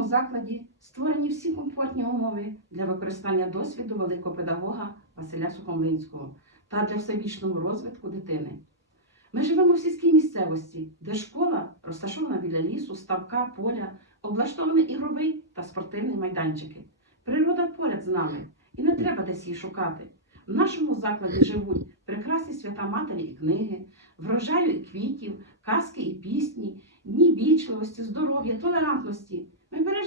Одеслугівському закладі створені всі комфортні умови для використання досвіду великого педагога Василя Сухомлинського та для всебічного розвитку дитини. Ми живемо в сільській місцевості, де школа розташована біля лісу, ставка, поля, облаштований ігровий та спортивний майданчики. Природа поряд з нами, і не треба десь її шукати. В нашому закладі живуть прекрасні свята матері і книги, врожаю і квітів, казки і пісні, дні вічливості, здоров'я, толерантності.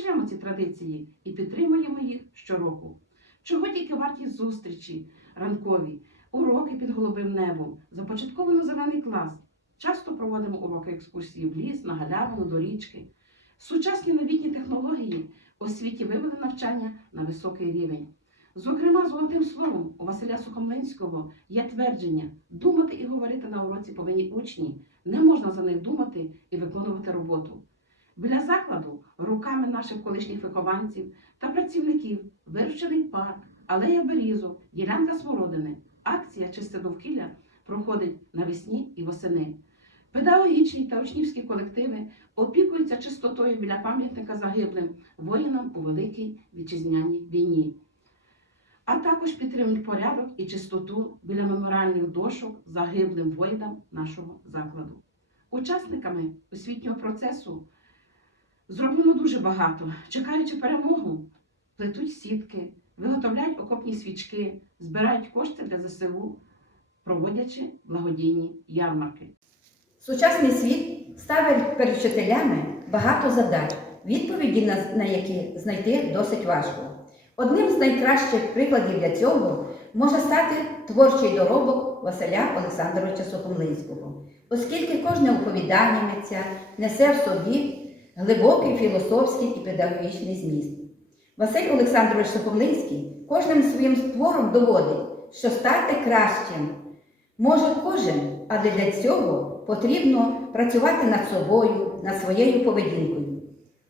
Ми бережемо ці традиції і підтримуємо їх щороку. Чого тільки варті зустрічі ранкові, уроки під голубим небом, започатковано зелений клас. Часто проводимо уроки екскурсії в ліс, на галявину, до річки. Сучасні новітні технології у світі вивели навчання на високий рівень. Зокрема, золотим словом у Василя Сухомлинського є твердження: думати і говорити на уроці повинні учні. Не можна за них думати і виконувати роботу. Біля закладу руками наших колишніх вихованців та працівників вирощений парк, алея берізу, ділянка смородини. Акція Чисте довкілля проходить навесні і восени. Педагогічні та учнівські колективи опікуються чистотою біля пам'ятника загиблим воїнам у Великій Вітчизняній війні, а також підтримують порядок і чистоту біля меморіальних дошок загиблим воїнам нашого закладу. Учасниками освітнього процесу зроблено дуже багато. Чекаючи перемогу, плетуть сітки, виготовляють окопні свічки, збирають кошти для ЗСУ, проводячи благодійні ярмарки. Сучасний світ ставить перед вчителями багато задач, відповіді на, які знайти досить важко. Одним з найкращих прикладів для цього може стати творчий доробок Василя Олександровича Сухомлинського, оскільки кожне оповідання митця несе в собі глибокий філософський і педагогічний зміст. Василь Олександрович Сухомлинський кожним своїм твором доводить, що стати кращим може кожен, але для цього потрібно працювати над собою, над своєю поведінкою.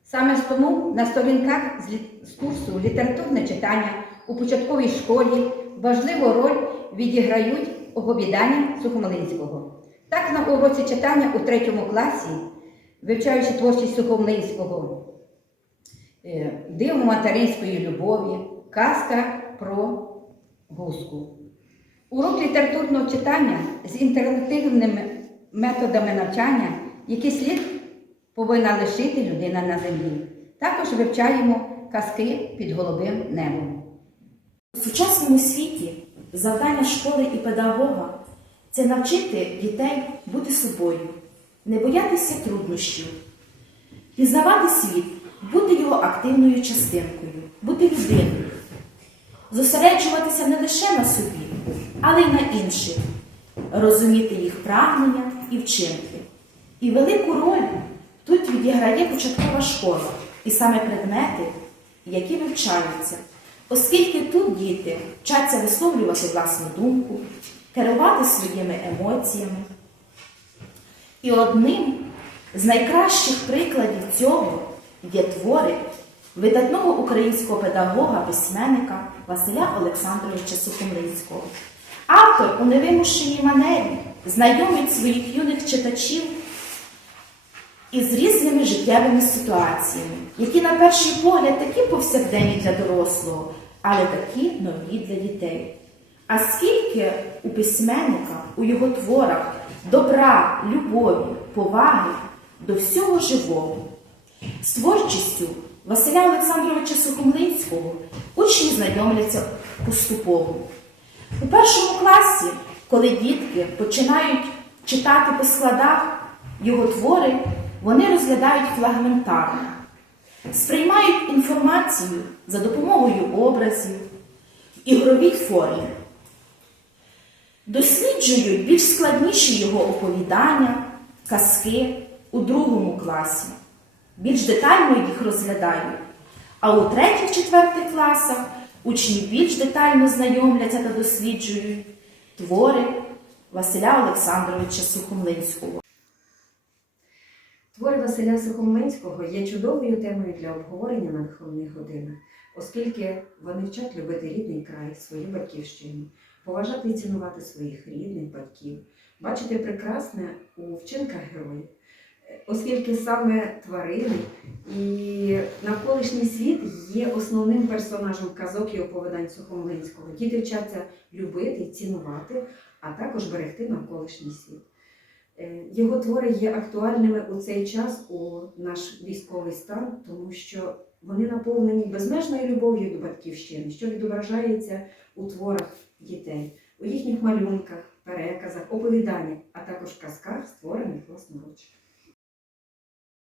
Саме тому на сторінках з, з курсу літературне читання у початковій школі важливу роль відіграють оповідання Сухомлинського. Так, на уроці читання у третьому класі, вивчаючи творчість Сухомлинського, е, диво материнської любові, казка про гуску. Урок літературного читання з інтерактивними методами навчання, які слід повинна лишити людина на землі. Також вивчаємо казки під голубим небом. У сучасному світі завдання школи і педагога це навчити дітей бути собою, не боятися труднощів, пізнавати світ, бути його активною частинкою, бути людиною, зосереджуватися не лише на собі, але й на інших, розуміти їх прагнення і вчинки. І велику роль тут відіграє початкова школа і саме предмети, які вивчаються, оскільки тут діти вчаться висловлювати власну думку, керувати своїми емоціями. І одним з найкращих прикладів цього є твори видатного українського педагога, письменника Василя Олександровича Сухомлинського. Автор у невимушеній манері знайомить своїх юних читачів із різними життєвими ситуаціями, які на перший погляд такі повсякденні для дорослого, але такі нові для дітей. А скільки у письменника, у його творах добра, любові, поваги до всього живого. З творчістю Василя Олександровича Сухомлинського учні знайомляться поступово. У першому класі, коли дітки починають читати по складах його твори, вони розглядають фрагментарно, сприймають інформацію за допомогою образів в ігровій формі, досліджують більш складніші його оповідання, казки у другому класі, більш детально їх розглядають. А у третіх-четвертих класах учні більш детально знайомляться та досліджують твори Василя Олександровича Сухомлинського. Твори Василя Сухомлинського є чудовою темою для обговорення на виховних годинах, оскільки вони вчать любити рідний край, свою батьківщину, поважати і цінувати своїх рідних батьків, бачити прекрасне у вчинках героїв, оскільки саме тварини і навколишній світ є основним персонажем казок і оповідань Сухомлинського. Діти вчаться любити, цінувати, а також берегти навколишній світ. Е, Його твори є актуальними у цей час, у наш військовий стан, тому що вони наповнені безмежною любов'ю до батьківщини, що відображається у творах дітей, у їхніх малюнках, переказах, оповіданнях, а також казках, створених власноруч.